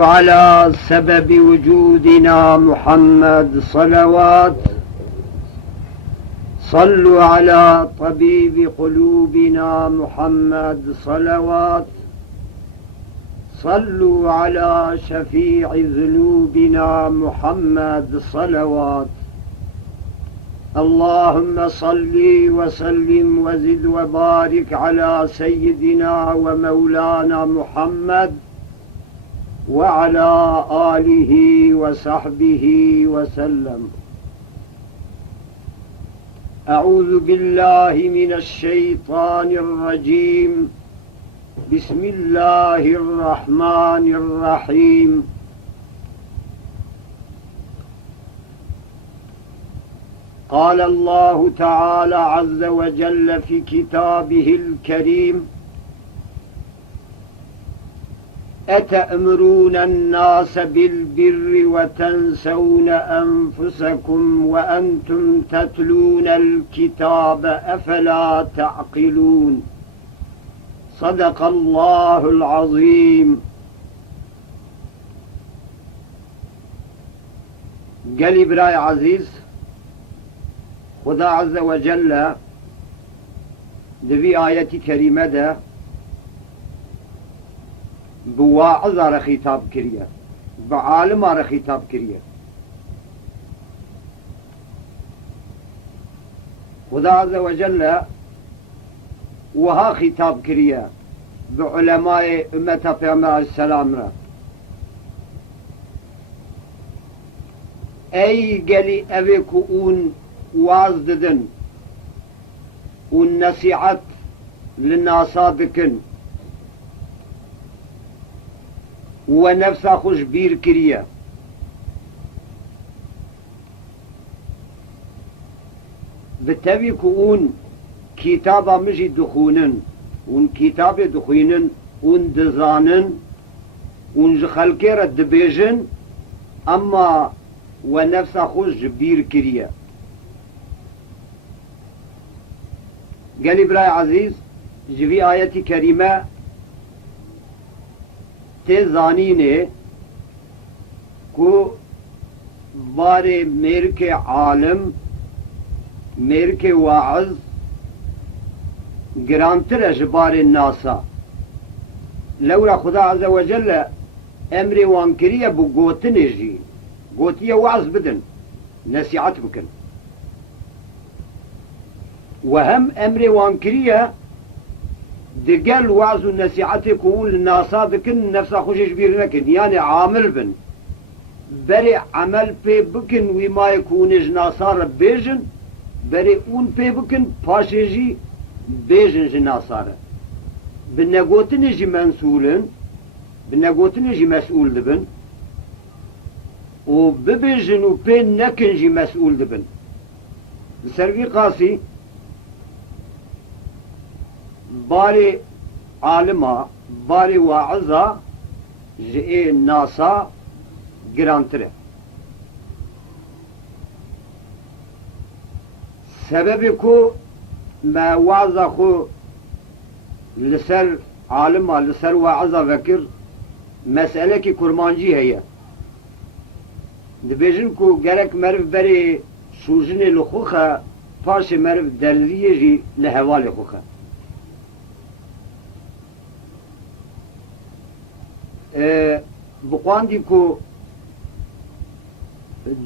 صلوا على سبب وجودنا محمد صلوات. صلوا على طبيب قلوبنا محمد صلوات. صلوا على شفيع ذنوبنا محمد صلوات. اللهم صل وسلم وزد وبارك على سيدنا ومولانا محمد وعلى آله وصحبه وسلم. أعوذ بالله من الشيطان الرجيم. بسم الله الرحمن الرحيم. قال الله تعالى عز وجل في كتابه الكريم: أتأمرون الناس بالبر وتنسون أنفسكم وأنتم تتلون الكتاب أفلا تعقلون. صدق الله العظيم. قال براي عزيز خدا عز وجل دبي آية كريمة ده بواعظ را خطاب كريه، بعالم را خطاب كريه. خدا عز وجل وها خطاب كريه بعلماء امة پیغمبر السلام را. ای گلی اوی که اون واعظ ددن اون نصیحت للناسا بکن و نفسا خوش بیر کریه، بتوی که اون کتابا مجی دخونن، اون کتاب دخونن، اون دزانن، اون خلقی را دبیجن، اما و نفسا خوش بیر کریه. قال برای عزیز جوی آیتی کریمه تزانینه کو بار میرک عالم میرک واعظ گرانترش بار ناسا. لولا خدا عز وجل امر وانکریه بو گوتنجی گوتیه وعظ بدن نصیحت بکن، وهم امر وانکریه دقل وعظ النصيحة يكون للناسا بكن نفسها خوشش بير نكن، يعني عامل بن بري عمل بي بكن وما يكونش ناسا بيجن بري اون بي بكن پاشيجي بيجن جي ناسا بنقوتن جي منسولن بنقوتن جي مسؤول دبن وببيجن وبي نكن جي مسؤول دبن. بسروي قاسي باري عالما باري واعظا جئي ناسا گرانتره. سبب کو ما واعظا خو لسر عالما لسر واعظا وكر مسألة كي كرمانجي هي دبيجن كو گرك مرف بري سوزن لخوخة پاش مرف دلوية جي لهوال خوخة. بقواندي كو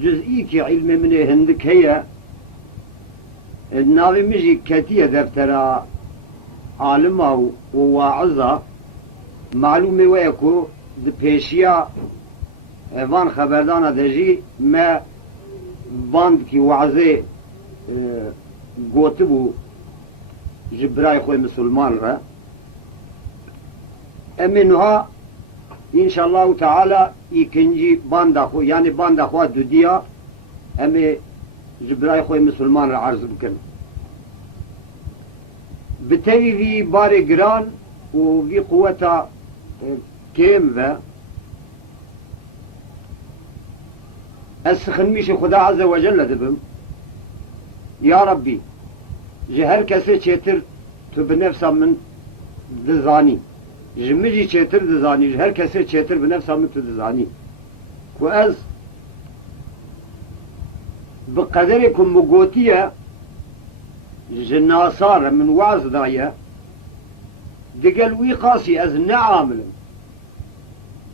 جزئي كي علم من هندك هي الناوي مجي كتية دفترا عالمة وواعظة معلومة ويكو دبيشيا وان خبردانا دجي ما باند كي وعظي قوتبو جبراي خوي مسلمان را امنها إن شاء الله تعالى يكنجي باندخو يعني باندخو دوديا أمي جبراي خوي مسلمان العرض بكن بتوي في باري جران وفي قوة كيم ذا السخن ميش خدا عز وجل دبم يا ربي جهر كسي تشتر تبنفسا من دزاني جمجی چیتر دزانی هر کسی چیتر به نفس همت دزانی و از بقدر کم مگوتیه جناسار من وعظ دایه دقل وی قاسی از نعاملم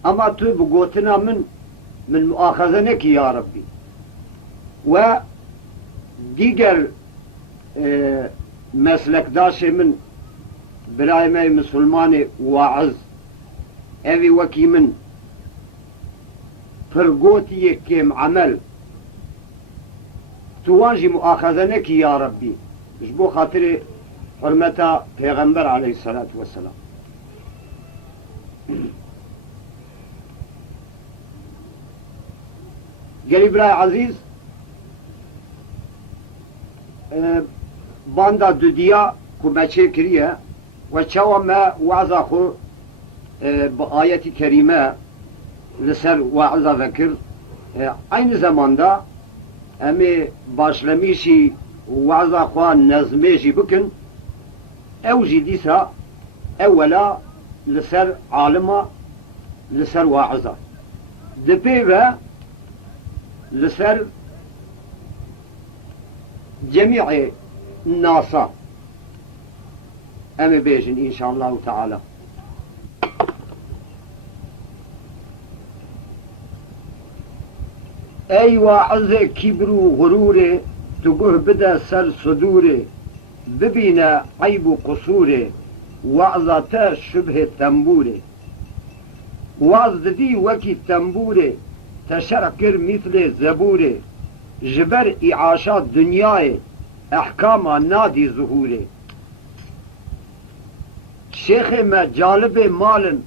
اما تو بگوتنا من مؤاخذه نکی یا ربی و دیگر مسلک داشت من برای ما مسلمان واعظ اوی وکی من فرقوتی کم عمل توانجی مؤاخذه نکی یا ربی جبو خاطر حرمتا پیغمبر علیه الصلاة والسلام گلی برای عزیز باندا دودیا کو بچه کریه و چاو ما وعظا خو با آیتی کریمه لسر وعظا ذکر این زمان دا امی باشلمیشی وعظا خو نظمیشی بکن او جی دیسا اولا لسر عالمه لسر واعظا دپیوه لسر جميع الناسا أما بيجن إن شاء الله تعالى أي واعظ كبر وغرور تقوه بدا سر صدور ببين عيب قصور وعظة شبه تنبور وعظ دي وكي تنبور تشركر مثل زبور جبر إعاشات دنياي احکام نادی ظهوره شیخ ما جالب مالن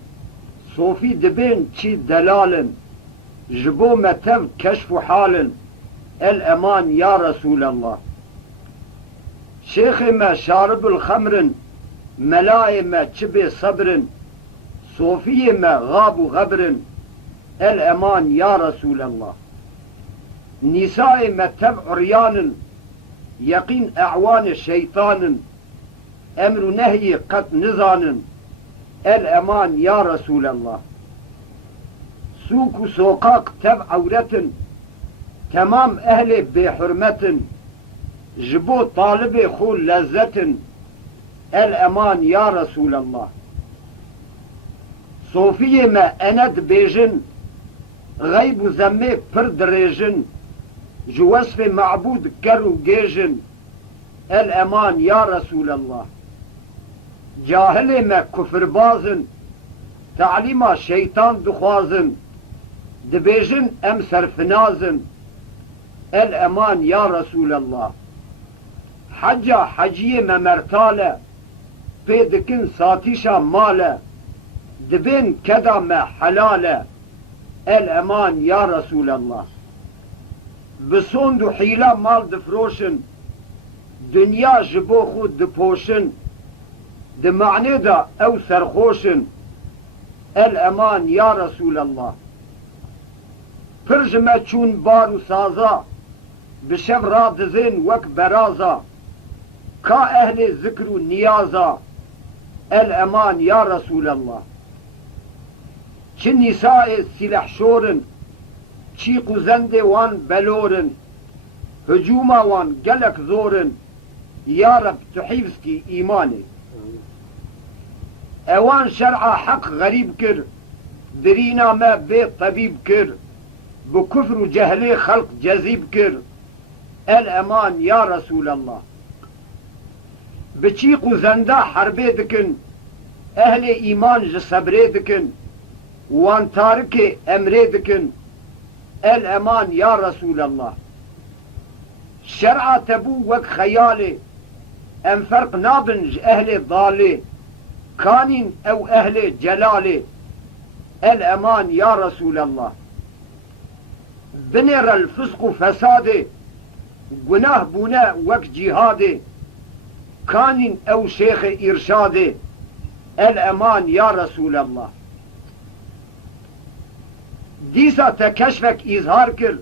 صوفی دبین چی دلالن جبو متو کشف حالن الامان یا رسول الله شیخ ما شارب الخمرن ملائ ما چب صبرن صوفی ما غاب غبرن الامان یا رسول الله نساء ما تبع عريان يقين أعوان الشيطان أمر نهي قد نزان الأمان يا رسول الله سوق سوقاق تبع عورة تمام أهل بحرمة جبو طالب خول لذة الأمان يا رسول الله صوفية ما أند بيجن غيب زمي فرد ريجن جوصف معبود كرو جيجن الأمان يا رسول الله جاهل ما كفر بازن تعليم شيطان دخوازن دبيجن أم سرفنازن الأمان يا رسول الله حجة حجية ما مرتالة بيدكن ساتيشا مالة دبين كدا ما حلالة الأمان يا رسول الله بسوند و حیله مال دفروشن دنیا جبو خود دپوشن دمعنی دا او سرخوشن الامان یا رسول الله پرجمه چون بار و سازا بشب را دزین وک برازا کا اهل ذکر و نیازا الامان یا رسول الله چه نساء سلح شورن چی قوزند وان بلورن هجوم وان گلک زورن یا رب تحیفز کی ایمانی اوان شرع حق غریب کر درینا ما بی طبیب کر بكفر و جهل خلق جذیب کر الامان یا رسول الله بچی قوزنده حربه دکن اهل ایمان جصبره دکن وان تارک امره دکن الأمان يا رسول الله شرع تبو وك خيالي ام فرق نابنج اهل ضالي كانين او اهل جلالي الأمان يا رسول الله بنر الفسق فسادي گناه بونا وك جهادي كانين او شيخ ارشادي الأمان يا رسول الله دیسا تکشفک اظهار کر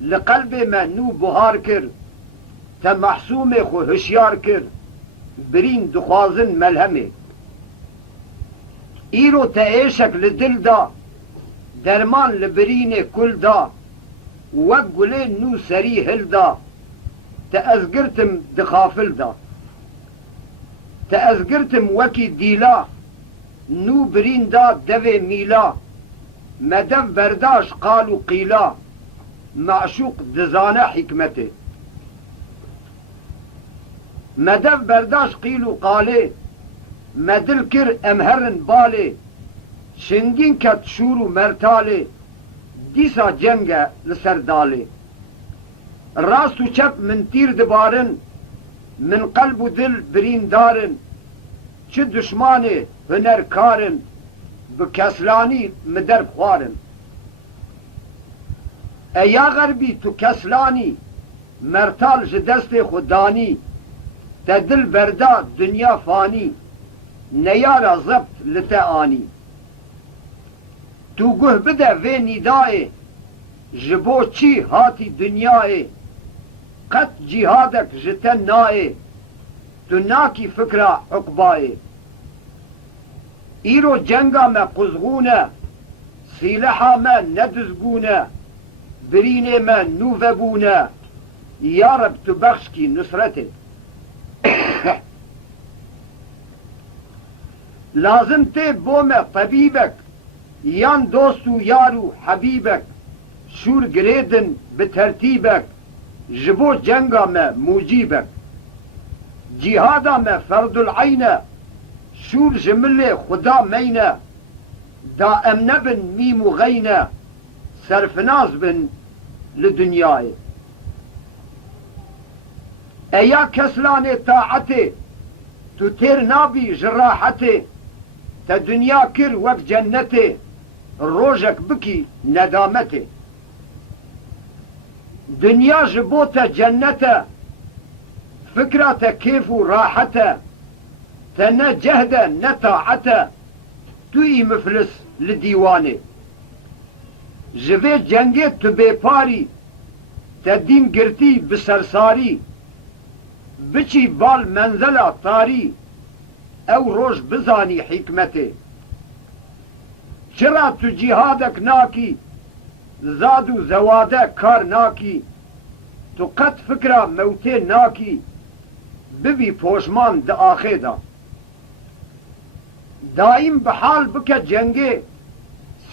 لقلب منو بهار کر تمحسوم خو هشیار کر برین دخوازن ملهمه ایرو تا ایشک لدل دا درمان لبرین کل دا وک گله نو سری هل دا تا ازگرتم دخافل دا تا ازگرتم وکی دیلا نو برین دا دو میلا مدف برداش قالو قیلا معشوق دزانه حکمته مدف برداش قیلو قاله مدل کر امهرن باله شنگین کت شورو مرتاله دیسا جنگ لسر داله راست و چپ من تیر دبارن من قلب و دل برین دارن چه دشمان هنرکارن بکسلانی مدر خوارن ایا غربی تو کسلانی مرتال جدست خودانی تا دل بردا دنیا فانی نیارا ضبط لتعانی تو گه بده و ندائه جبو چی هاتی دنیائه قط جهادک جتن نائه تو ناکی فکرہ عقبائه ایرو جنگا میں قزغونه سیلحا میں ندزگونه برینه میں نووبونه یا رب تو بخش کی نصرته لازم تے بو میں طبیبک یان دوستو یارو حبیبک شور گریدن بترتیبک جبو جنگا میں موجیبک جهادا میں فرد العینه شور جمل خدا مینه دا امنه بن میم و غینه سرفناز بن لدنیای ایا کسلان طاعته تو تیر نابی جراحته تا دنیا کر وک جنته روژک بکی ندامته دنیا جبوتا جنته فكرة كيف راحته تنا جهده نطاعته توي مفلس لديوانه جوه جنگه تو بپاری تدين گرتي بسرساري بچي بال منزله طاري او روش بزاني حكمته چرا تو جهادك ناكي زادو زواده كار ناكي تو قد فكرة موتي ناكي ببي پوشمان دا آخه دا دائم بحال بك جنگه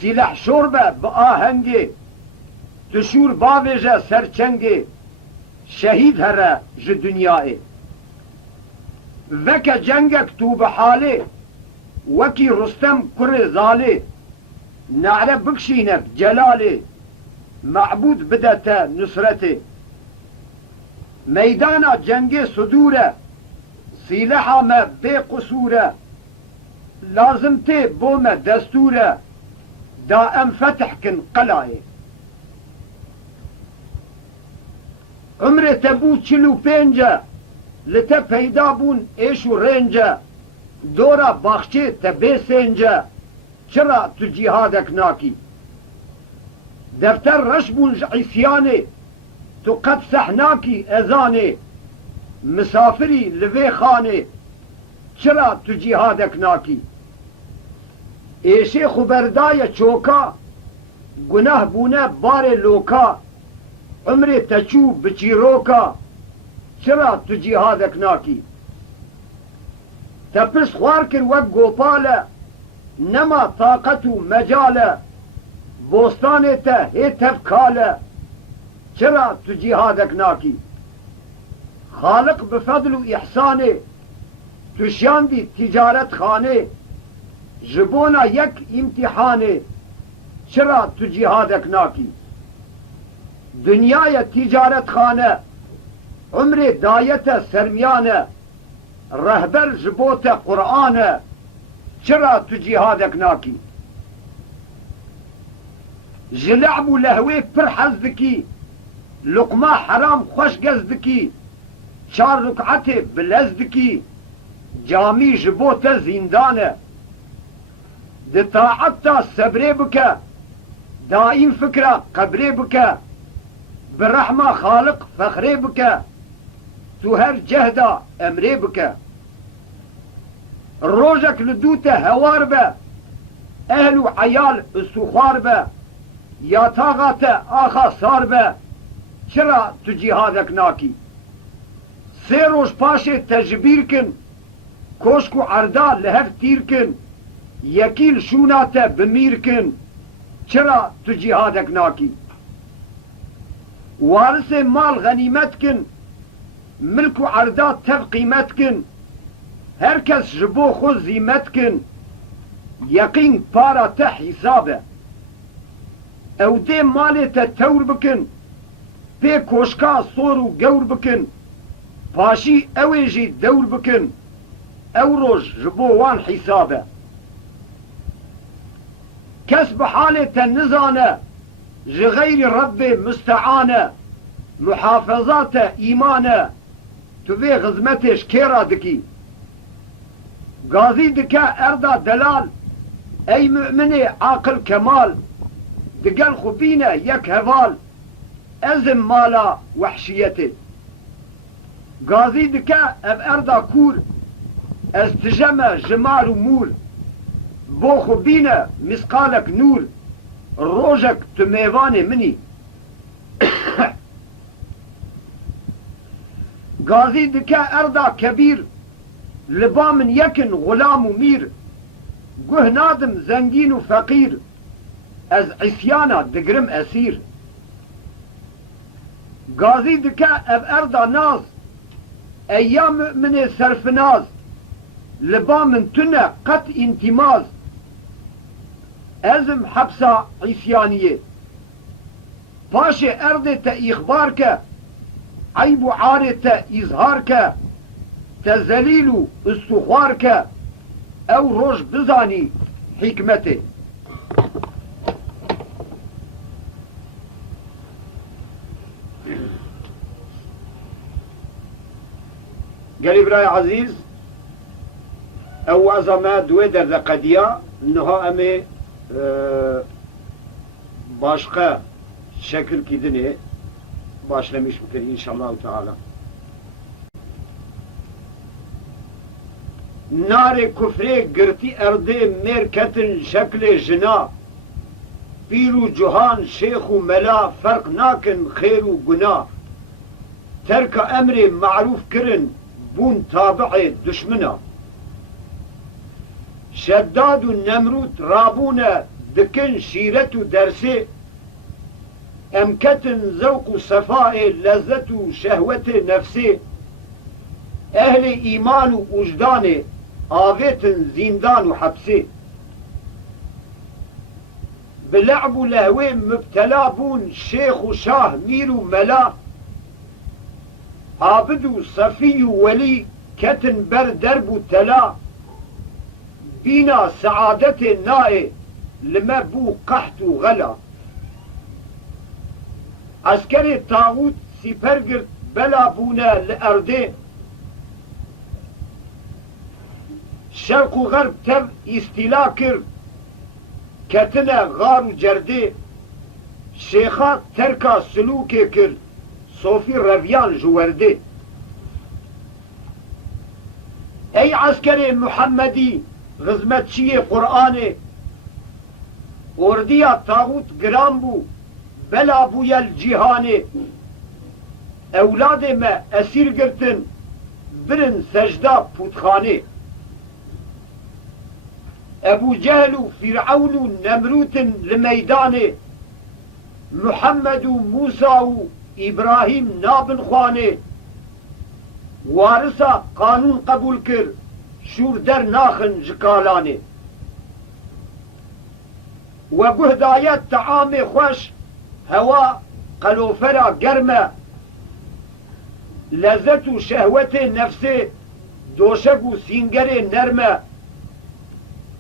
سلاح شوربه بآهنگه تشور باوجه سرچنگه شهید هره ج دنیاه وك جنگك تو بحاله وكي رستم كر زاله نعرف بكشينك جلاله معبود بدت نصرته ميدانا جنگ صدوره سلاحا ما بقصوره لازم تي بوما دستوره دائم فتح كن قلعه عمر تبو چلو پینجه لته پیدا بون ایشو رنجه دورا باخچه تبه سنجه چرا تو جهادک ناکی دفتر رش بون عیسیانه تو قد سحناکی ازانه مسافری لوی خانه چرا تو جهادک ناکی ایشه خبردای چوکا گناه بونه بار لوکا عمر تچو بچیروکا چرا تو جهادک ناکی تپس خوار کر وک گوپاله نما طاقتو مجاله بوستان ته هی تفکاله چرا تو جهادک ناکی خالق بفضل و احسانه تو شاندی تجارت خانه جبونا یک امتحانه چرا تو جهادک ناکی دنیای تجارت خانه عمر دایت سرمیانه رهبر جبوت قرآنه چرا تو جهادک ناکی جلعب و لهوه پر حزدکی لقمه حرام خوش گزدکی 4 رکعت بلزدکی جامی جبوت زندانه ده طاعت تا صبره بکه دائم فکره قبره بکه برحمه خالق فخره بکه تو هر جهده امره بکه روزك لدوته هوار به اهل و عیال استخوار به یا طاقت آخا سار به چرا تو جهادک ناکی 3 روز پاش تجبیر کن کوشک و عردا لهف تیر کن یکیل شونات بمیر کن چرا تو جهادک ناکی وارث مال غنیمت کن ملک و عردا تب قیمت کن هر کس جبو خود زیمت کن یقین پارا ته حسابه او ده مال ته تور بکن پی کوشکا صور و گور بکن پاشی اویجی دور بکن او روش جبو وان حسابه کس بحال ته نزانه جغیر رب مستعانه محافظات ایمانه تو وی غزمتش کیرا دکی غازی دکا اردا دلال ای مؤمن عاقل کمال دقل خبینه یک هوال ازم مالا وحشیته غازی دکا اف اردا کور از تجمع جمال و مور بو خبینه مسقالک نور روجك تميواني مني غازي دكا أرضا كبير لبا من يكن غلام ومير قه نادم زنجين وفقير از عسيانا دقرم أسير غازي دكا أب أرضا ناز أيام من سرف ناز لبا من تنة قط انتماز ازم حبسا عصيانية پاش ارد تا اخبارك عيب و عار تا اظهارك تزليل و استخوارك او روش بزاني حكمته قال براي عزيز او ازما دوي در قديا انها امي başka şekil kidini başlamış mıdır inşallah Teala. Nare küfre girti erde merketin şekli jina piru cuhan şeyhu mela fark nakin khairu günah terka emri ma'ruf kirin bun tabi'i düşmana شداد و نمرود رابونه دکن شیرت و درسه امکتن ذوق و صفاء لذت و شهوت نفسه اهل ایمان و وجدان آویتن زندان و حبسه بلعب و لهوه مبتلا بون شیخ و شاه میر و ملا عابد و صفی و ولی کتن بر درب و تلا بينا سعادة نائي لما بو قحط وغلا عسكري طاغوت سيبرقر بلا بونا لأرضي شرق وغرب تر استلاكر كتنا غار وجردي شيخات تركا سلوكي كر صوفي رفيان جوردي اي عسكري محمدي غزمت چیه قرآنه اردیا تاغوت گرام بو بلا بویل جیهانه اولاد ما اسیر گرتن برن سجدا پودخانه ابو جهل و فرعون و نمروت لمیدانه محمد و موسى و ابراهیم نابن خوانه وارثا قانون قبول کر شور در ناخن جکالانه و بهدایت طعام خوش هوا قلوفرا گرمه لذت و شهوت نفسه دوشک و سینگر نرمه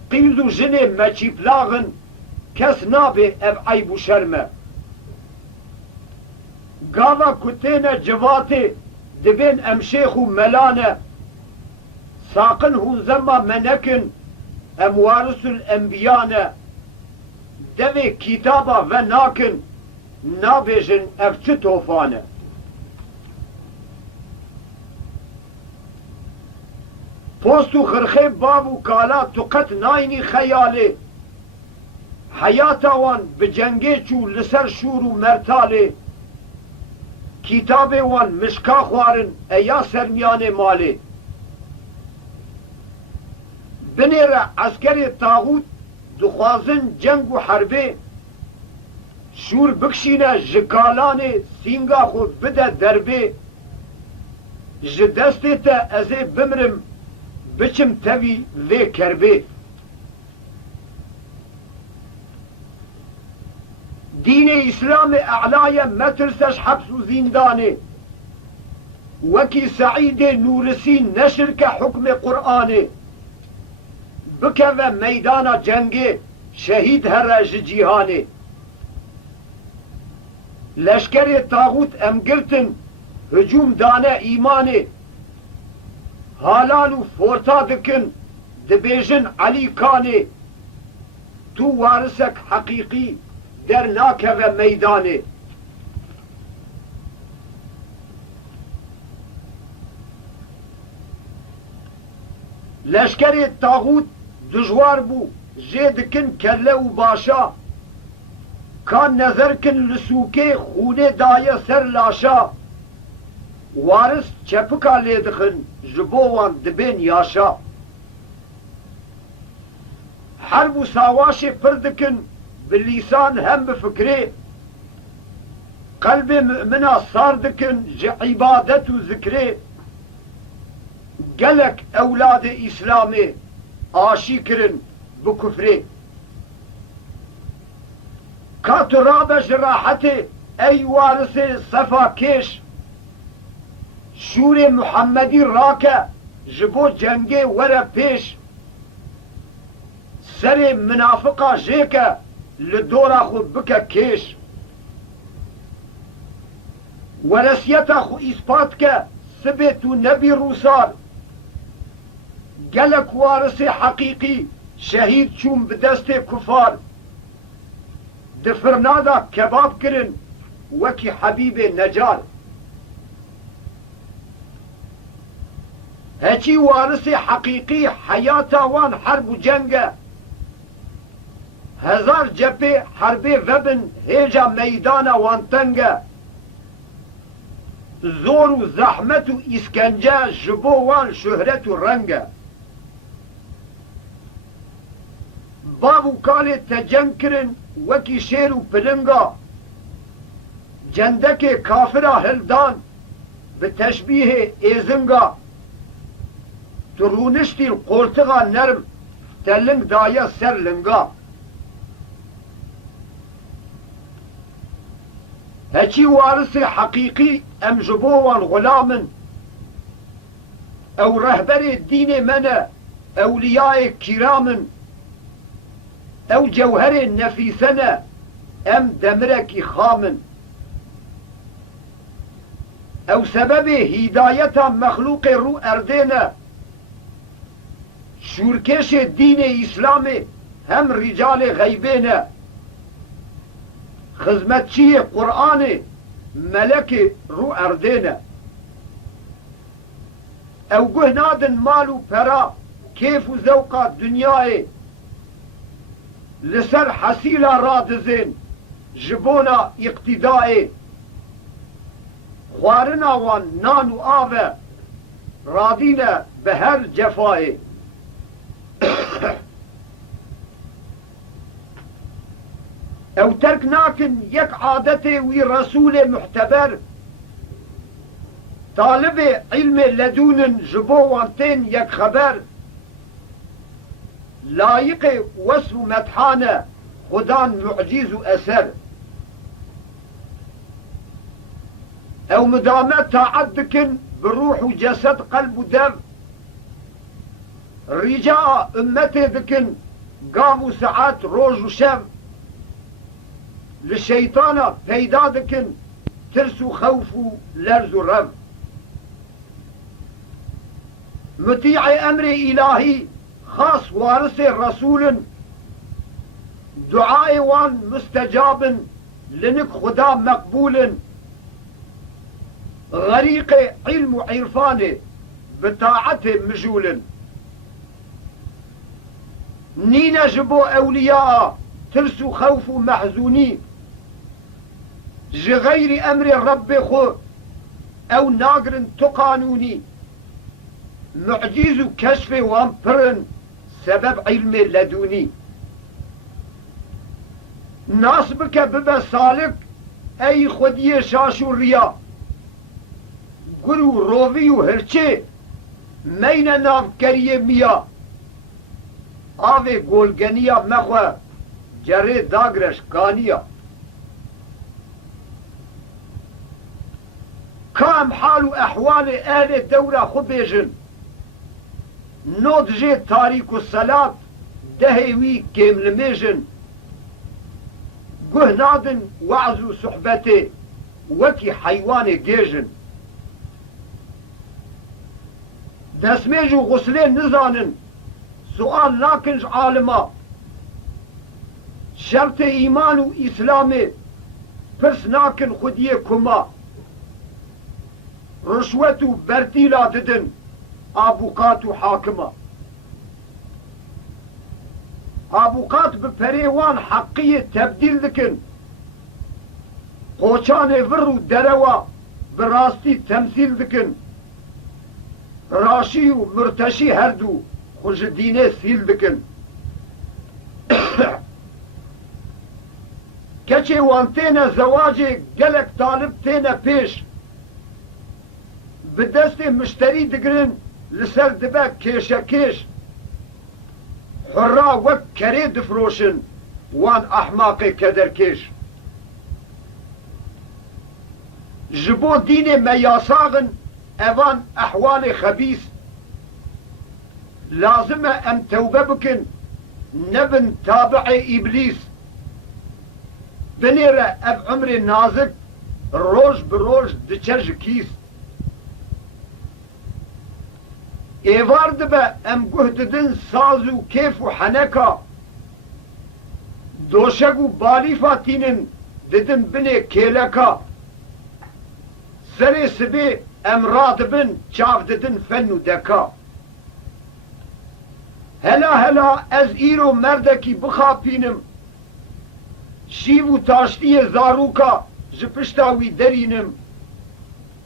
قیز و جن مچیپلاغن کس نابه اب عیب و شرمه گاوا کتین جواته دبین امشیخ و ملانه ساقن هون زما منکن اموارس الانبیانه دوی کتابا و ناکن نابیجن افچه توفانه پوست و خرخه باب و کالا تو قط ناینی خیاله حياتا وان بجنگي چو لسر شور و مرتالي كتابي وان مشكا خوارن ايا سرميان مالي بنير عسكري طاغوت دخوازن جنگ و حربي شور بکشینه جگالانه سینگا خود بده دربه جدسته تا ازه بمرم بچم تاوی وی کربه دین اسلام اعلای مترسش حبس و زندانه وکی سعید نورسی نشر که حکم قرآنه بکه و میدان جنگه شهید هر جیهانه لشکر طاغوت امگرتن هجوم دانه ایمانه حالان و فورتا دکن دبیجن علی کانه تو وارثک حقیقی در ناکه و میدانه لشکر طاغوت دجوار بو جدکن کله و باشا کان نظر کن لسوکه خونه دایه سر لاشا وارث چپکا لیدخن جبوان دبین یاشا حرب و ساواش پردکن باللیسان هم بفکره قلب مؤمنا صاردکن عبادت و ذکره گلک اولاد اسلامه آشی کرن بکفره کات رابش راحت ای وارث صفا کش شور محمدی راکه جبو جنگه وره پیش سر منافقا جیکه لدورا خود بکه کش ورسیتا خو اثبات که سبتو نبی روسار گلک وارث حقیقی شهید چون بدست کفار دفرنادا کباب کرن وکی حبیب نجار هچی وارث حقیقی حیاتا وان حرب و جنگه هزار جبه حربه وبن هیجا میدانا وان تنگه زور و زحمت و اسکنجه جبو وان شهرت و رنگه بابو کال تجنگ کرن وکی شیر و پلنگا جندک کافرا هلدان به تشبیه ایزنگا ترونشتی قرطغا نرم تلنگ دایا سر لنگا هچی وارث حقیقی ام جبوان غلامن او رهبر دین من اولیاء کرامن او جوهر نفیسنا ام دمرکی خامن او سبب هدایتا مخلوق رو اردینا شورکش دین اسلام هم رجال غیبینا خدمتچی قرآن ملک رو اردینا او گهنادن مال و پرا کیف و ذوقا دنیای لسر حسیلا رادزین جبونا اقتدائی خوارنا وان نان و آوه رادینا به هر جفائی او ترک ناکن یک عادت وی رسول محتبر طالب علم لدون جبو وانتين یک خبر لایق وصف مدحانه خدان معجز و اثر او مدامت طاعت بکن بروح و جسد قلب و دم رجاء امته بکن قام و ساعات روز و شب للشيطان پیدا بکن ترس و خوف و لرز و رب مطيع امر الهي خاص وارث رسول دعاء وان مستجاب لنك خدا مقبول غريق علم وعرفان بطاعته مجول نينا جبو أولياء ترس و خوف و محزوني جغير أمر الرب خو أو ناقرن تقانوني معجز كشف وامبرن سبب علم لدوني ناصبك ببا سالك أي خودية شاشو ريا قلو روفي وهرچه مين ناف كريه ميا آوه گولگنيا مخوة جره داگرش كانيا كام حال أحوال أهل دورة خبيجن نود جي تاريك الصلاة دهيوي كيم لميجن قه نادن وعزو صحبته وكي حيوان جيجن دسميج وغسلين نزانن سؤال لاكنج عالما شرط إيمان وإسلامي پرس ناكن خوديه كما رشوة برتيلا ددن آبوقات حاكمة آبوقات بپريوان حقية تبديل دكن قوچان ورو دروا براستي تمثيل دكن راشي و مرتشي هردو خوش دينه سيل دكن كچه وان تينا زواجه گلك طالب تينا پیش بدست مشتري دقرن لسر دبا كيشا كيش حرا وك كري دفروشن وان احماقي كدر كيش جبو دين ما ياساغن اوان احوال خبيث لازم ام توبه بكن نبن تابع ابليس بنيره اب عمر نازك روج بروج دچرج كيس ايوار دبا ام گهددن سازو كيف و حنكا دوشگو بالي فاتينن ددن بني كيلكا سري سبي ام رادبن چاف ددن فنو دكا هلا از ايرو مردكي بخابينم شيو تاشتي زاروكا جپشتاوي درينم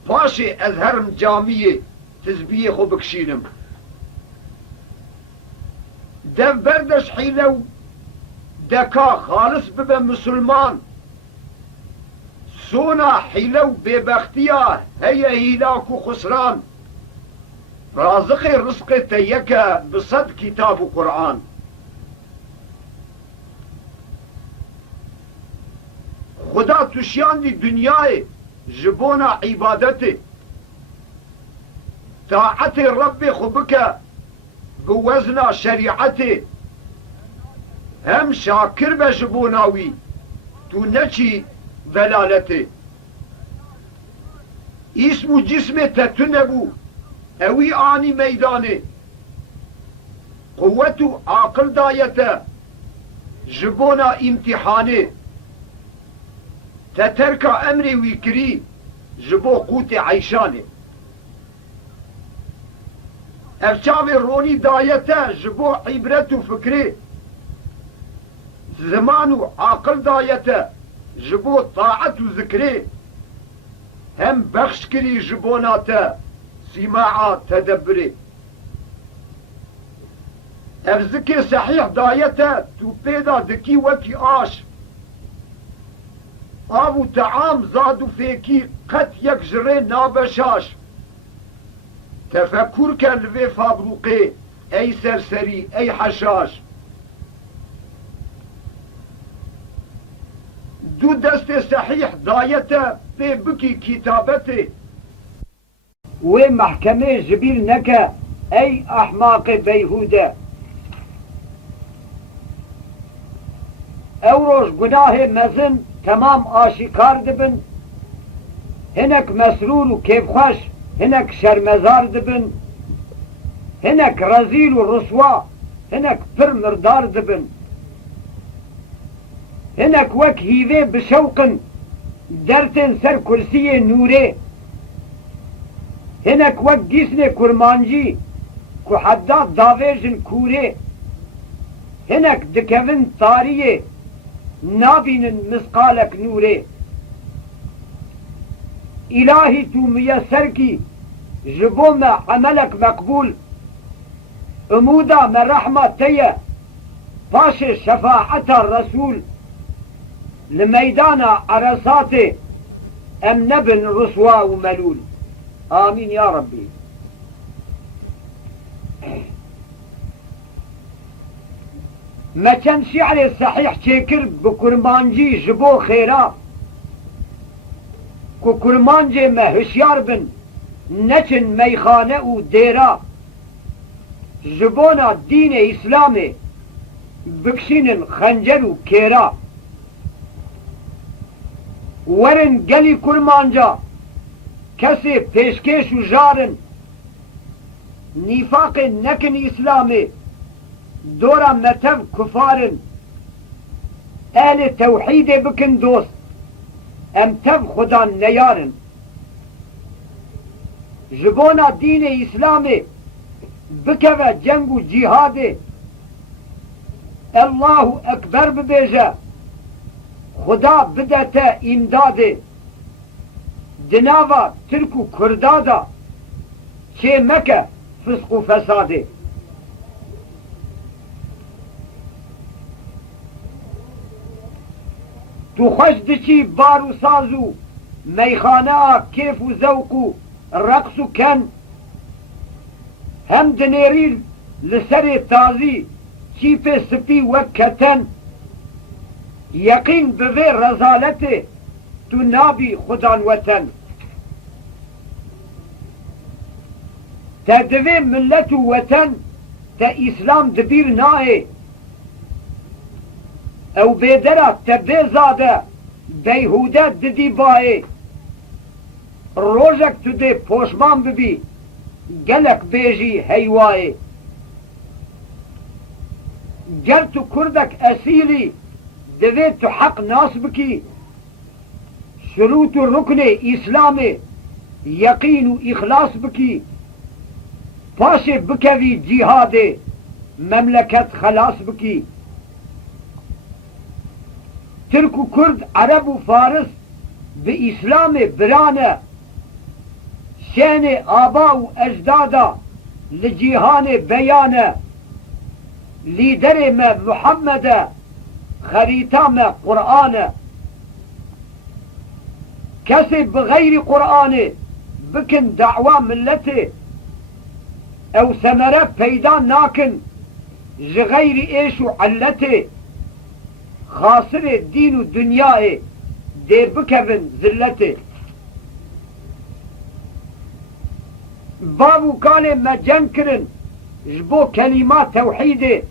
باشي از هرم جامية تزبيه خو بكشينم دف بردش حيلو دكا خالص ببا مسلمان سونا حيلو ببختيا هيا هيلاك وخسران رازق رزق تيكا بصد كتاب وقرآن خدا تشيان دي دنياي جبونا عبادتي طاعت رب خبك بوزنا شريعتي هم شاكر بجبوناوي تو نچي دلالتي اسم جسم تتنبو اوي آني ميداني قوة عقل دايته جبونا امتحاني تترك امري ويكري جبو قوت عيشاني افشاوي روني دايته جبو عبرت فكري زمان عقل دايته جبو طاعت ذكري هم بخش كري جبوناته سماع تدبري افزكي صحيح دايته تو بيدا دكي وكي آش آو طعام زادو فيكي قد يكجري نابشاش تفكر كان لفي فابروقي اي سرسري اي حشاش دو دست صحيح دايته في بكي كتابته ومحكمة جبيل نكا اي احماق بيهوده اوروش گناه مزن تمام آشکار دبن هنك مسرور و كيف خوش هنك شرمزار دبن هنك رزيل و رسوا هنك پر مردار دبن هنك وك هيوه بشوقن درتن سر كرسي نوره هنك وك جسن كرمانجي كو حداد داويجن كوره هنك دكوين طاريه نابين مسقالك نوري إلهي تو ميسركي جبوما عملك مقبول أمودا من رحمة تيه باش شفاعة الرسول لميدان عرصاته أم نبن رسوا وملول آمين يا ربي ما كان شعر صحيح شكر بكرمانجي جبو خيرا كرمانجي ما هشيار بن نچن ميخانه و ديرا جبونا دين إسلامي بكشين خنجر و كيرا ورن گلی کرمانجا کسی پیشکش و جارن نفاق نکن اسلامی دورا متو کفارن اهل توحید بکن دوست ام تو خدا نیارن جبونا دین اسلامی بکوه جنگ و جهاد الله اکبر ببیجه خدا بدته امداده دناوا ترک و کردادا چه مکه فسق و فساده تو خوش دچی بار و سازو میخانه کیف و ذوق و رقص و کن هم دنیریل لسر تازی چیپ سپی وکتن یقین بوی رزالت تو نابی خدان وطن تا دوی ملت و وطن تا اسلام دبیر نائه او بیدره تا بیزاده بیهوده ددی بائه روژک تو ده پوشمان ببی گلک بیجی حیوائه گر تو کردک اصیلی دوید تو حق ناس بکی شروط رکن اسلام یقین و اخلاص بکی پاش بکوی جهاد مملکت خلاص بکی ترک و کرد عرب و فارس به اسلام برانه شین آبا و اجدادا لجیهان بیانه لیدر ما محمد خريطة ما قرآن كسب بغير قرآن بكن دعوة ملته او ثمرة پیدا ناكن جغير ايش علته خاسر الدين والدنيا دي بكفن زلته بابو كان ما جنكرن جبو كلمات توحيده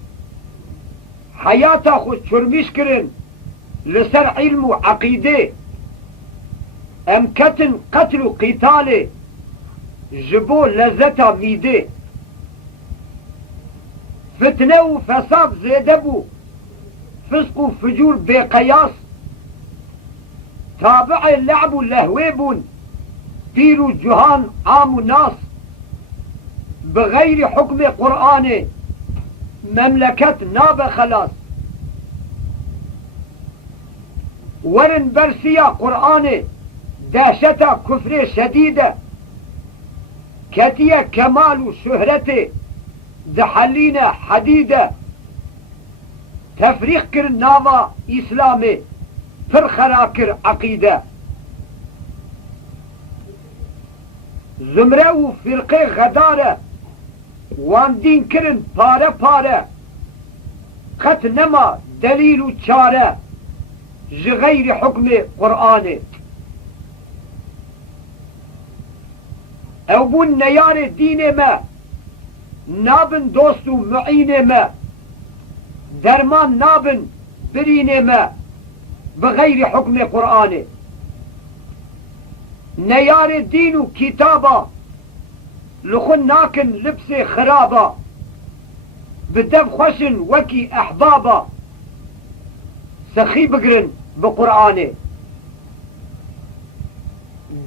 حياته خود شرمش کرن لسر علم و عقیده امکتن قتل و قتال جبو لذتا میده فتنه و فساد زیده بو فسق و فجور بقیاس تابع لعب و لهوه بون پیر و جهان عام و ناس بغیر حکم قرآن مملكت ناب خلاص ورن برسيا قرآن داشتا كفر شديدة كتيا كمال شهرته دحلينا حديدة تفريق كر ناوا إسلامي فرخرا كر عقيدة زمره و فرقه غداره وان دين كرن پاره پاره قط نما دليل و چاره جغير حكم قرآن او بون نيار دين ما نابن دوست و معين ما درمان نابن برين ما بغير حكم قرآن نيار دين و كتابا لخن ناكن لبس خرابا بدف خوشن وكي احبابا سخي بقرن بقرآن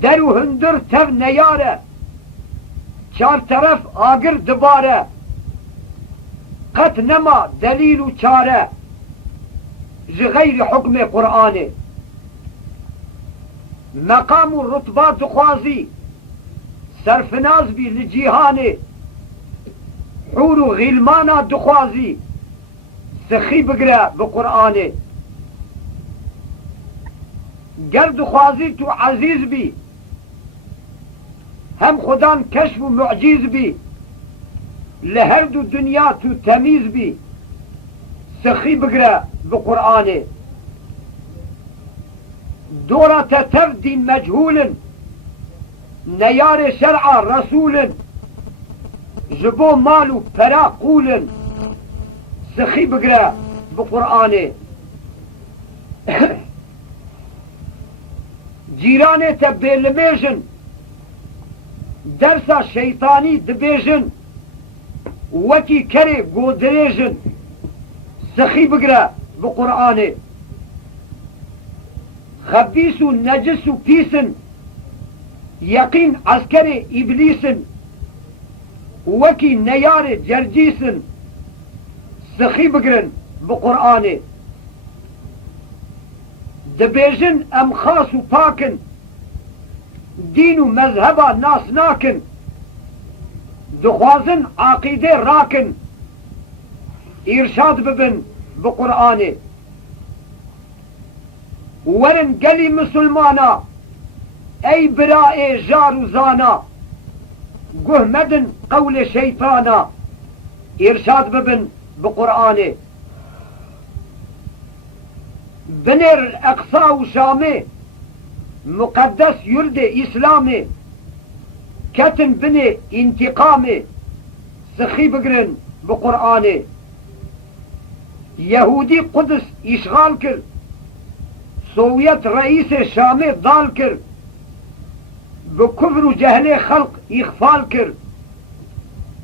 درو هندر تف نياره چار طرف آگر دباره قط نما دلیل و چاره غير حكم قرآن مقام الرتبات خوازي سرفناز بي لجيهاني حور غلمانا دخوازي سخي بقرا بقرآن قرد خوازي تو عزيز بي هم خدان كشف معجيز بي لهرد الدنيا تو تميز بي سخي بقرا بقرآن دورة تفد مجهول نيار شرع رسول جبو مالو فرا قول سخي بقرا بقرآن جيران تبيلميجن درس شيطاني دبيجن وكي كري قودريجن سخي بقرا بقرآن خبيس نجس بيس يقين عسكري إبليس وكي نيار جرجيس سخي بقرن بقرآن دبيجن أم خاص باكن دين مذهبا ناس ناكن دخوازن عقيدة راكن إرشاد ببن بقرآن ورن قلي مسلمانا أي براء جار زانا قهمدن قول شيطانا إرشاد ببن بقرآن بنر الأقصى وشامي مقدس يرد إسلامي كتن بني انتقامي سخي بقرن بقرآن يهودي قدس إشغال كر سوفيت رئيس شامي ضال كر بكفر وجهل خلق إخفال كر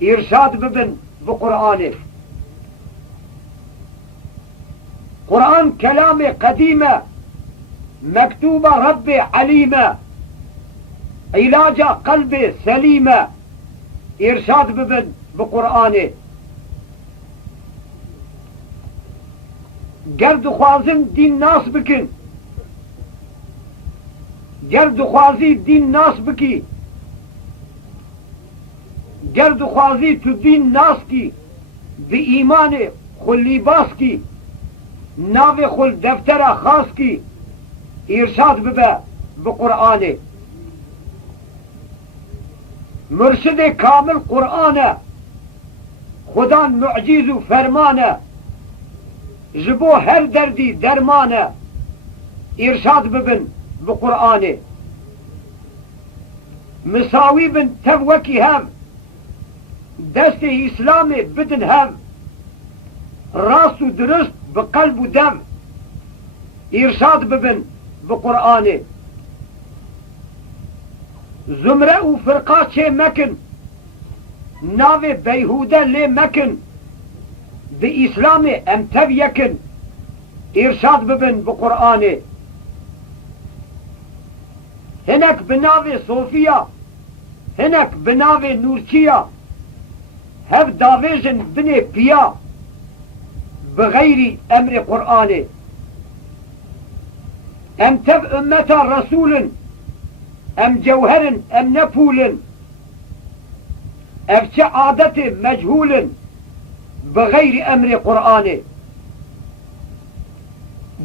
إرشاد ببن بقرآن قرآن كلام قديمة مكتوبة رب عليمة علاج قلب سليمة إرشاد ببن بقرآن قرد خوازن دين ناس بكن قرد خوازي دين ناس بكي قرد خوازي تو دين ناس كي بإيمان خل لباس كي ناوي خل دفتر خاص كي إرشاد ببا بقرآن مرشد كامل قرآن خدا معجز فرمان جبو هر دردي درمان إرشاد ببن بقرآن مساوي بن تفوكي هاف دست إسلامي بدن هاف راس درست بقلب دم إرشاد ببن بقرآن زمرة وفرقات شي مكن ناوي بيهودة لي مكن بإسلامي أمتب يكن إرشاد ببن بقرآن هناك بناوي صوفيا هناك بناوي نورتيا هف داويجن بني بيا بغير أمر قرآن أم تب أمة رسول أم جوهر أم نفول أفش عادة مجهول بغير أمر قرآن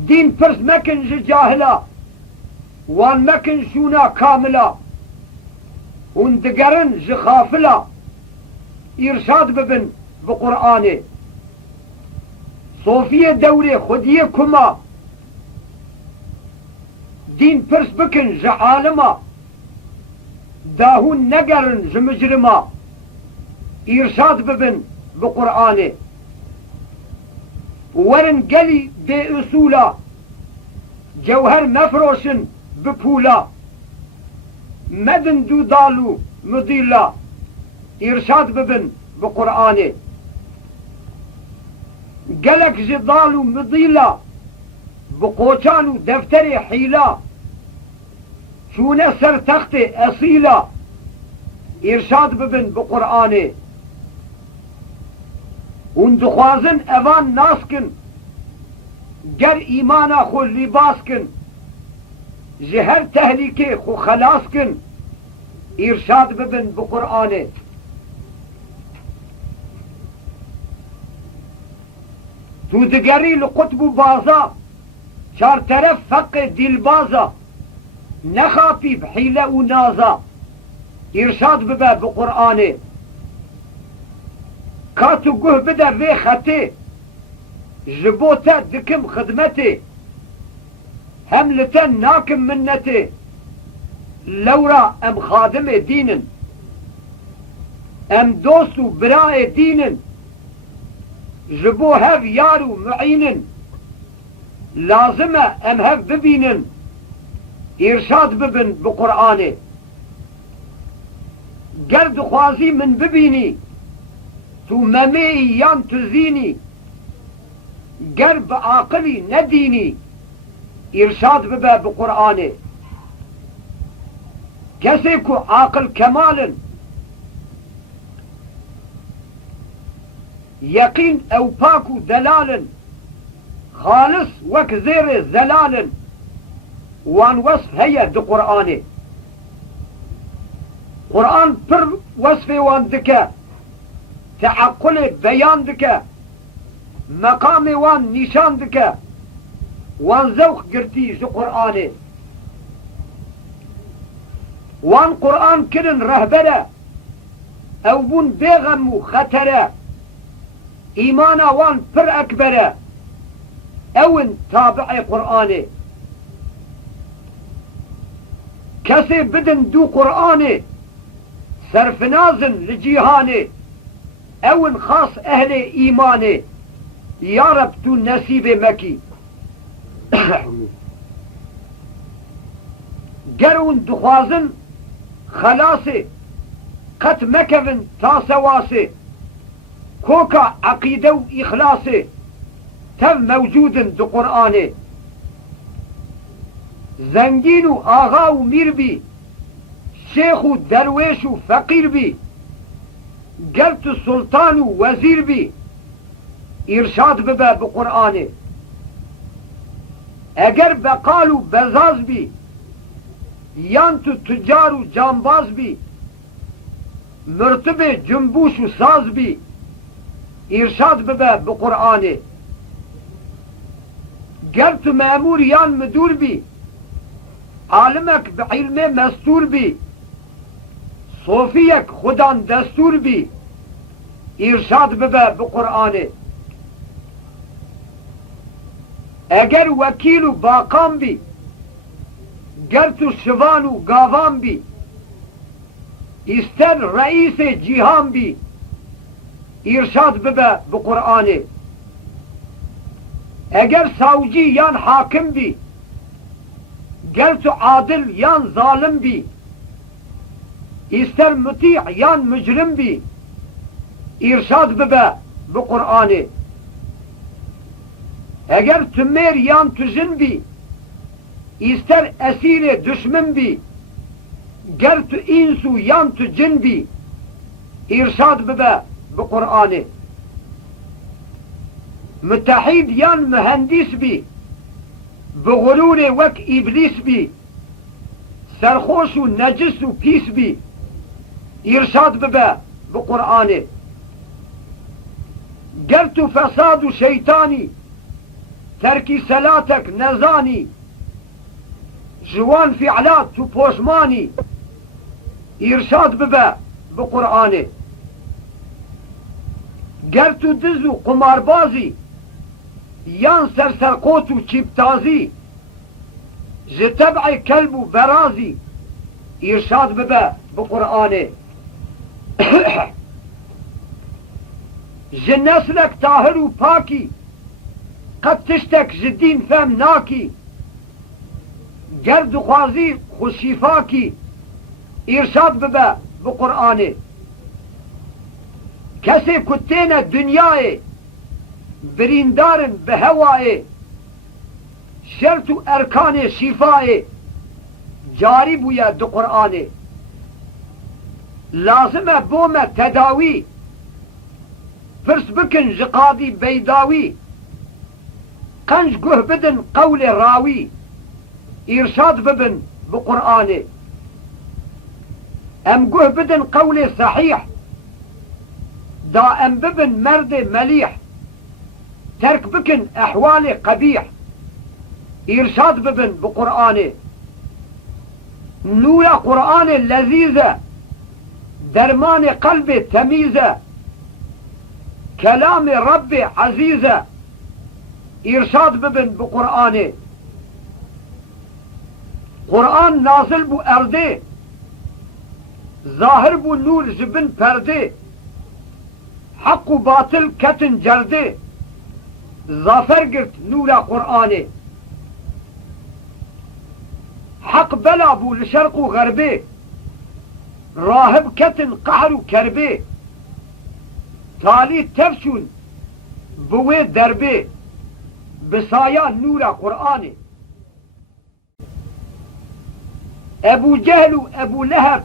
دين فرس مكن جاهلا وان مكن شونا كاملا وندقرن جخافلا إرشاد ببن بقرآن صوفية دوري خدية كما دين فرس بكن جعالما داهون نقرن جمجرما إرشاد ببن بقرآن ورن قلي بأصولا جوهر مفروشن بپولا مدن دو دالو مضيلا إرشاد ببن بقرآن قلق جدالو مضيلا بقوچانو دفتر حيلا شونه سر تخت أصيلا إرشاد ببن بقرآن وندخوازن أوان ناسكن گر ایمانا خو لباس کن جهر تهلیکه خو خلاص کن ارشاد ببن بقرآنه تو دگری لقطب و بازا چار طرف فق دلبازا نخافی بحیله و نازا ارشاد ببه بقرآنه کاتو گوه بده وی خطه جبوتا دکم خدمته هم لتن ناكم منته لورا ام خادم دينن ام دوستو براء دينن جبو هف يارو معينن لازمه ام هف ببينن ارشاد ببن بقرآنه گرد خوازي من ببيني تو ممي يان تزيني قرب عاقلي نديني ارشاد ببه بقرآنه کسی کو عاقل کمال یقین او پاکو دلال خالص وک زیر زلال وان وصف هي دو قرآنه قرآن پر وصف وان دکه تعقل بیان دکه مقام وان نشان دکه وان ذوق قرتي زو قرآنه وان قرآن كرن رهبره او بون بيغم و خطره ايمانا وان پر اكبره اون تابع قرآنه كسي بدن دو قرآنه سرفنازن لجيهانه اون خاص اهل ايمانه يا رب تو نسيب مكي گرون دخوازن خلاصه قط مكفن تاسواسه كوكا عقيدة و إخلاصه تم موجود دو قرآنه زنگين و آغا و مير بي شيخ و درويش و فقير بي قلت سلطان و وزير بي ارشاد ببا بقرآنه اگر بقال و بزاز بی یان تو تجار و جانباز بی مرتبه جنبوش و ساز بی ارشاد ببه بقرآنه گر تو مأمور یان مدور بی عالمک بعلم مستور بی صوفیک خدان دستور بی ارشاد ببه بقرآنه اگر وکیل و باقام بی گر تو شوان و گاوان بی استر رئیس جیهان بی ارشاد ببه بقرآنه اگر ساوجی یان حاکم بی گر تو عادل یان ظالم بی استر مطیع یان مجرم بی ارشاد ببه بقرآنه اگر تو میر یان تو جن بی استر اسیر دشمن بی گر تو انسو یان تو جن بی ارشاد ببه بقرآنه متحید یان مهندس بی بغرور وک ابلیس بی سرخوش و نجس و پیس بی ارشاد ببه بقرآنه گر تو فساد و شیطانی ترکی صلاتك نزاني جوان فعلات تو پوشماني ارشاد ببه بقرآنه گر تو دزو قماربازي يان سرسرقوت و چيبتازي جتبع كلب و برازي ارشاد ببه بقرآنه جنسلك طاهر و پاكي قد تشتك جدين فهم ناكي گرد خوازي خشيفاكي ارشاد ببه بقرآنه كسي كتين الدنياي بريندارن بهواي شرط اركان شفاي جاري بويا دو قرآنه لازم بوما تداوي فرس بكن جقادي بيداوي قنج گه بدن قول راوی إرشاد ببن بقرآنه أم گه بدن قول صحيح دا أم ببن مرد مليح ترك بكن أحوال قبيح إرشاد ببن بقرآنه نور قرآن لذيذة درمان قلب تميزة كلام رب عزيزة إرشاد ببن بقرآنه قرآن نازل بو أرده ظاهر بو نور جبن پرده حق و باطل كتن جرده ظافر قرت نور قرآنه حق بلا بو لشرق و غربه راهب كتن قهر و كربه تالي تفشون بوي دربه بسايا نور قرآنه ابو جهل و ابو لهب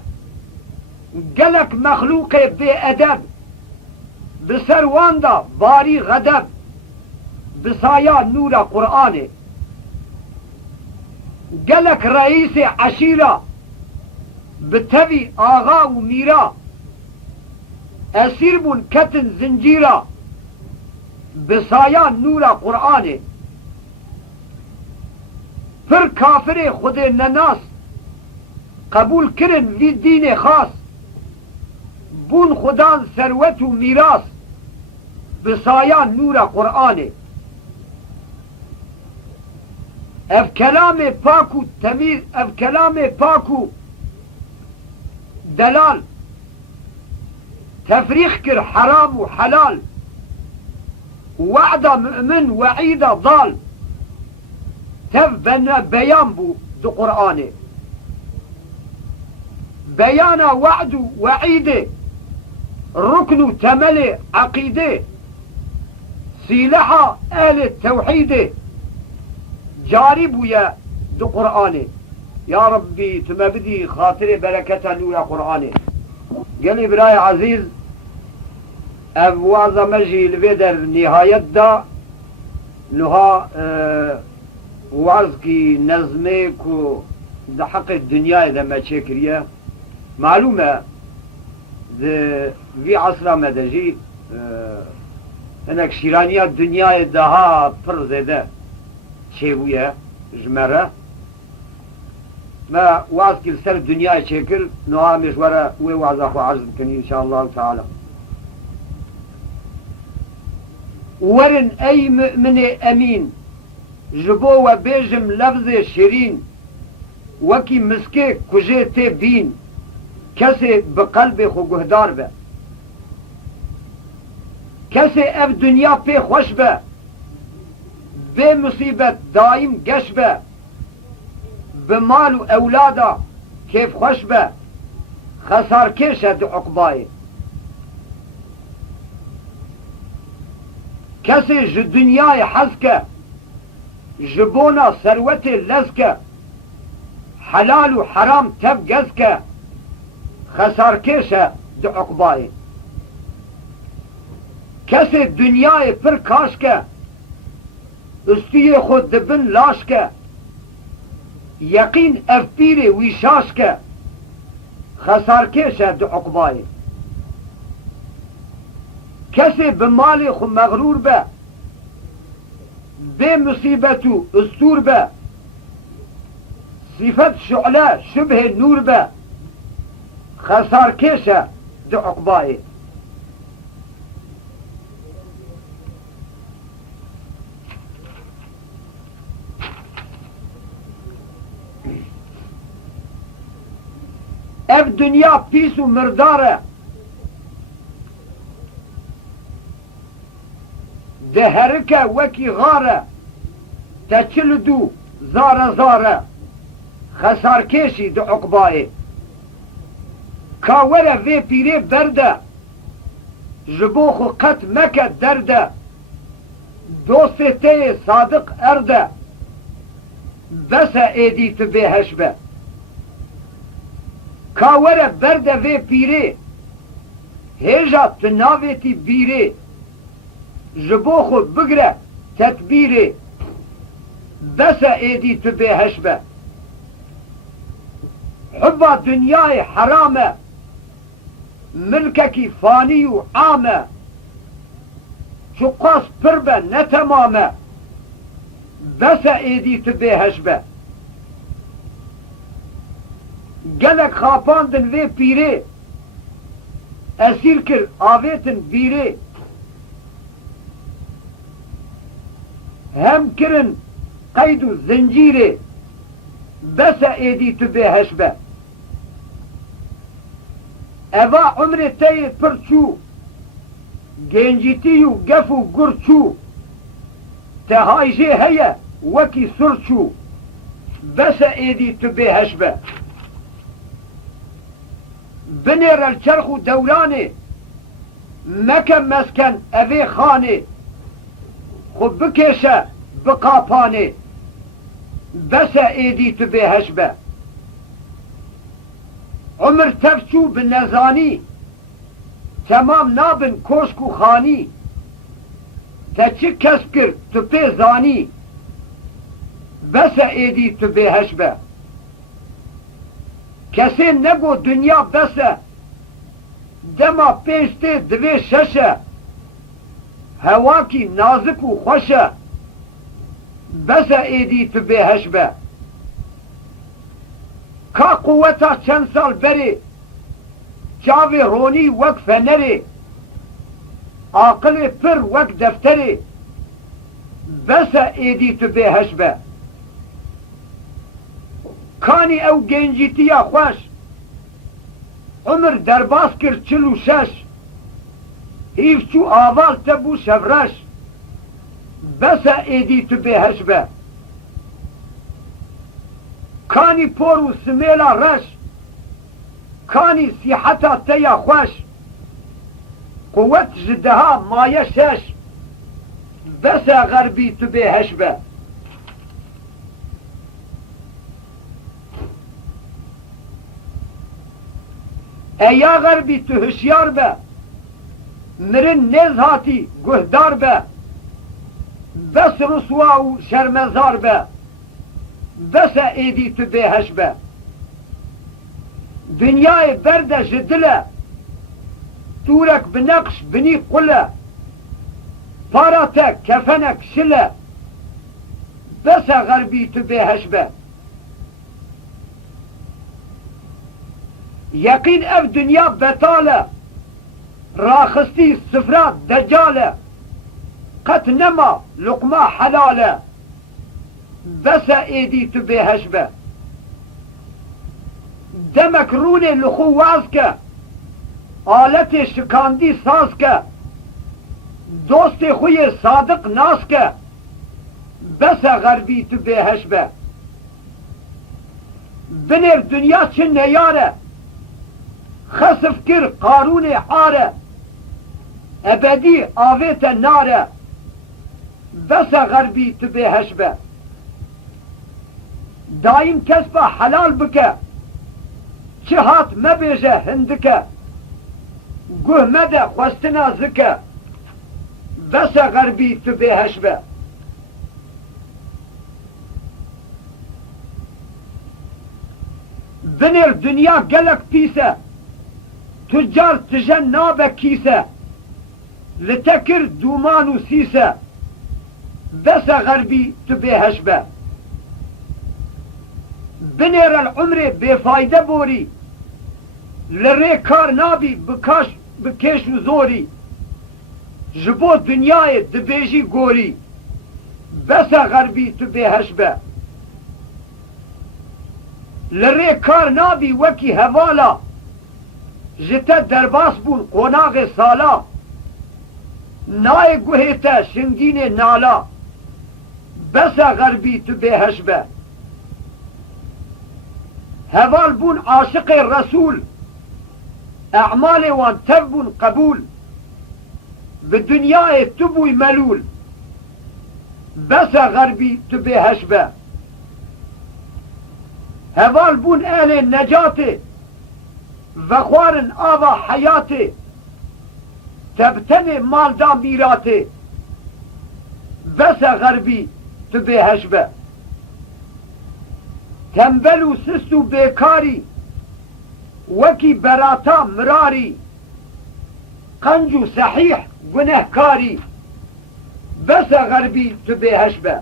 قلق مخلوق بأدب بسرواندا باري غدب بسايا نور قرآنه قلق رئيس عشيرة بتبي آغا وميرا أسير بون كتن زنجيرة بسايا نور قرآنه پر كافر خود نناس قبول کرن في دين خاص بون خدان ثروت و میراث بسايا نور قرآنه اف كلام پاكو تميز اف كلام پاكو دلال تفريخ كر حرام و حلال وعد مؤمن وعيد ضال تف بيان بو دو قرآنه بيان وعد وعيد ركن تمل عقيده سلاح اهل التوحيد جاري بويا دو قرآنه يا ربي تما بدي خاطر بركة نور قرآنه قال براي عزيز ابواز مجي الفيدر نهاية دا نها وازكي نظمك و ده حق الدنيا اذا ما تشكريه معلومة في عصر مدجي انك شيرانية الدنيا دها پر زيده شيبوية جمرة ما واسك السر الدنيا شكل نوها مشورة ووعظ اخو عرض كني ان شاء الله تعالى ورن اي مؤمن امين جبو وبيجم لفظ شيرين وكي مسكي كجي تبين كسي بقلب خو گهدار به كسي اف دنيا پي خوش به بي مصيبت دائم گش به بمال و اولادا كيف خوش به خسار كيشه دي عقباي كسي جو دنياي حزكه جبونا ثروت لزكه حلال و حرام تب گزكه خسار كيشه دي عقباي كسي دنياي پر كاشكه استي خود دبن لاشكه يقين افبيري ويشاشكه خسار كيشه دي عقباي كسي بمالي خو مغرور به بمصيبته استور به صفت شعلة شبه النور به خسار كيشه دي عقباي اف دنيا بيس و مرداره دهركه وكي غاره تچلدو زاره زاره خسار كيشي دي عقباي كاوره في بيري برده جبوخو قط مكة درده دوستي صادق ارده بس ايدي تبيهش به كاوره برده في بيري هجا تناويتي بيري جبوخو بقره تتبيري بس ايدي تبي هشبه حبا دنياي حرامه ملكك فاني وعامه شو قاس بربه نتمامه بس ايدي تبي هشبه قالك خاپاندن وی پیره اسیر کر آویتن بیره هم کرن قید و زنجیره بس ایدی تو به هشبه اوا عمر تی پرچو گنجیتی و گف و گرچو تهایجه هیا وکی سرچو بس ایدی تو به هشبه بنر الچرخ و دورانه مکم مسکن اوی خانه خب بکشه بقاپانه بس ایدی تو به هشبه عمر تفچو بنزانی تمام نابن کوشک و خانی تا چه کسب کرد تو پی زانی بس ایدی تو به هشبه کسی نگو دنیا بسه دما پیشته دوی ششه هواکی نازک و خوشه بس ایدی تو به هشبه کا قوتا چند سال بری چاوی رونی وک فنری عاقل پر وک دفتری بس ایدی تو به هشبه کانی او گنجیتیا خوش عمر درباس کرد 46 هیف چو آوال تبو شورش بس ایدی تو به هشبه کانی پر و سمیلا رش کانی سیحتا تیا خوش قوت جدها مایه شش بس غربی تو به هشبه ایا غربی تو هشیار به مرن نزهاتی گهدار به بس رسوا و شرمزار به بس ایدی تو به هشبه دنیای برده جدله دورک بنقش بنی قله پاراتک کفنک شله بس غربی تو به هشبه یقین اف دنیا بطاله راخستی سفرات دجاله قط نما لقمه حلاله بس ایدی تو به هشبه دمک رون لخو واز که آلت شکاندی ساز که دوست خوی صادق ناس که بس غربی تو به هشبه بنر دنیا چه نیاره خسف کر قارون حاره ابدی آویت ناره بس غربی تو به هشبه دایم کسب حلال بکه چه هات مبیجه هندکه گوه مده خوستنا زکه بس غربی تو به هشبه بنر دنیا گلک پیسه تجار تجن نابه کیسه لتکر دومان و سیسه بس غربی تو به هشبه بنر العمر بفایده بوری لره کار نابی بکش و زوری جبو دنیای دبیجی گوری بس غربی تو به هشبه لره کار نابی وکی هوالا جتا درباس بون قناغ سالا نای گوهتا شنگین نالا بس غربی تو به هشبه هوال بون عاشق رسول اعمال وان تبون قبول بدنیای تبوی ملول بس غربی تو به هشبه هوال بون اهل نجات و خوارن آوا حیات تبتن مالدا میرات بس غربی تو به هشبه تنبل و سست و بێکاری وەکی بەراتا مراری قەنج و سەحیح گونەهکاری بەسە غەربی تو بێهەش بە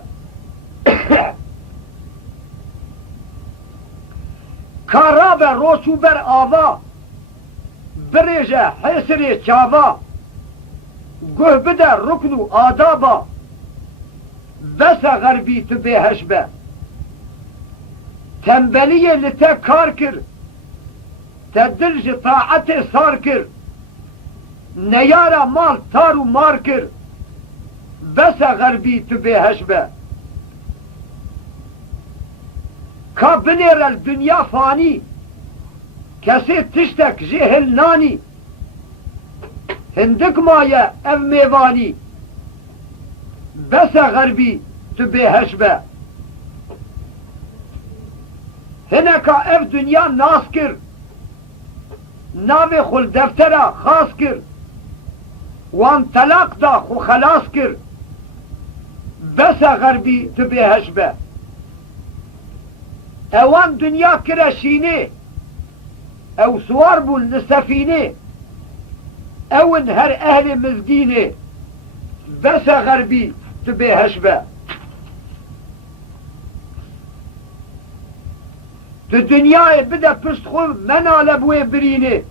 کارابە ڕۆچ و بەر ئاوا برێژە حێسرێ چاوا گوه بدە ڕوکن و ئادابە بەسە غەربی تو بێهەش بە تەمبەلیە li te kar kir te dil ji taetê sar kir neyara mal tar û mar kir bese غerbî tu bêheş be ka binêrel dünya fanî kesê tiştek jê hil nanî hindik maye ev mêvanî bese غerbî tu bêheş be hineka ev dünya nas kir navê xul deftera xas kir wan telaq da xu xelas kir bese غerbî tu bêheş be ewan dünya kire şînê ew swar bûn li sefînê ewin her ehlê mizgînê bese غerbî tu bêheş be tu dünyayê bide pişt xwe menale bu wê birînê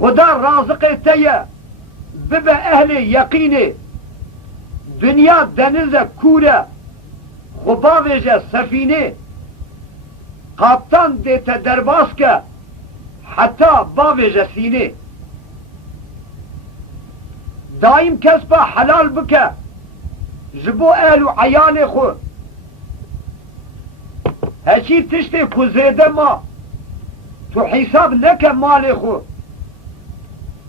xuda razıqê te ye bibe ehlê yeqînê dünya denize kûr e xwe bavêje sefînê kaptan dê te derbas ke heta bavêje sînê daîm kesba helal bike ji bo ehl û eyalê xwe heçî tiştê ku zêde ma tu hîsab neke malê xwe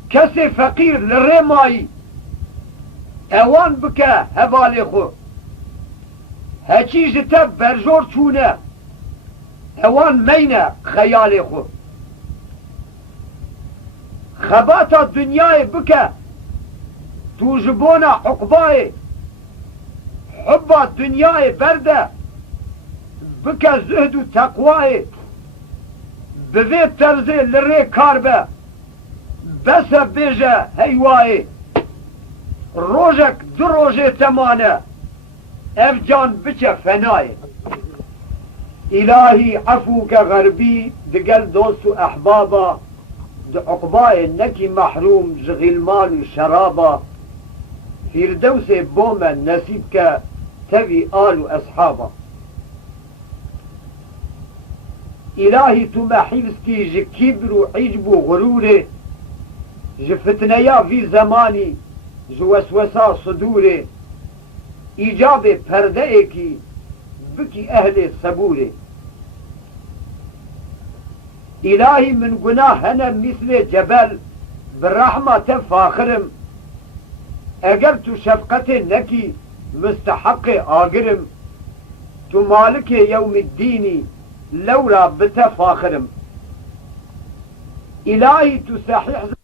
kesê feqîr li rê mayî ewan bike hevalê xwe heçî ji te berjor çûne ewan meyne xeyalê xwe xebata dünyayê bike tu ji bona uqbayê hubba dünyayê berde bike zühd û teqwayê bi vê terzê li rê kar be bese bêje heywayê rojek du rojê temane ev can biçe fenayê İlahî efûke غerbî digel dost û ehbaba di uqbayê nekî mehrûm ji gîlman û şeraba firdewsê bo me nesîb ke tevî al û eshaba İlahî tu me hîfz kî ji kîbr û hicb û gurûrê ji fitneya vî zemanî ji weswesa sudûrê îcabê perdeekî bikî ehlê sebûrê İlahî min gunah hene mislê cebel bi rehma te faxirim eger tu şefqetê nekî müsteheqê agirim tu malikê yewmiddînî lewra bi te faxirim İlahî tu sehih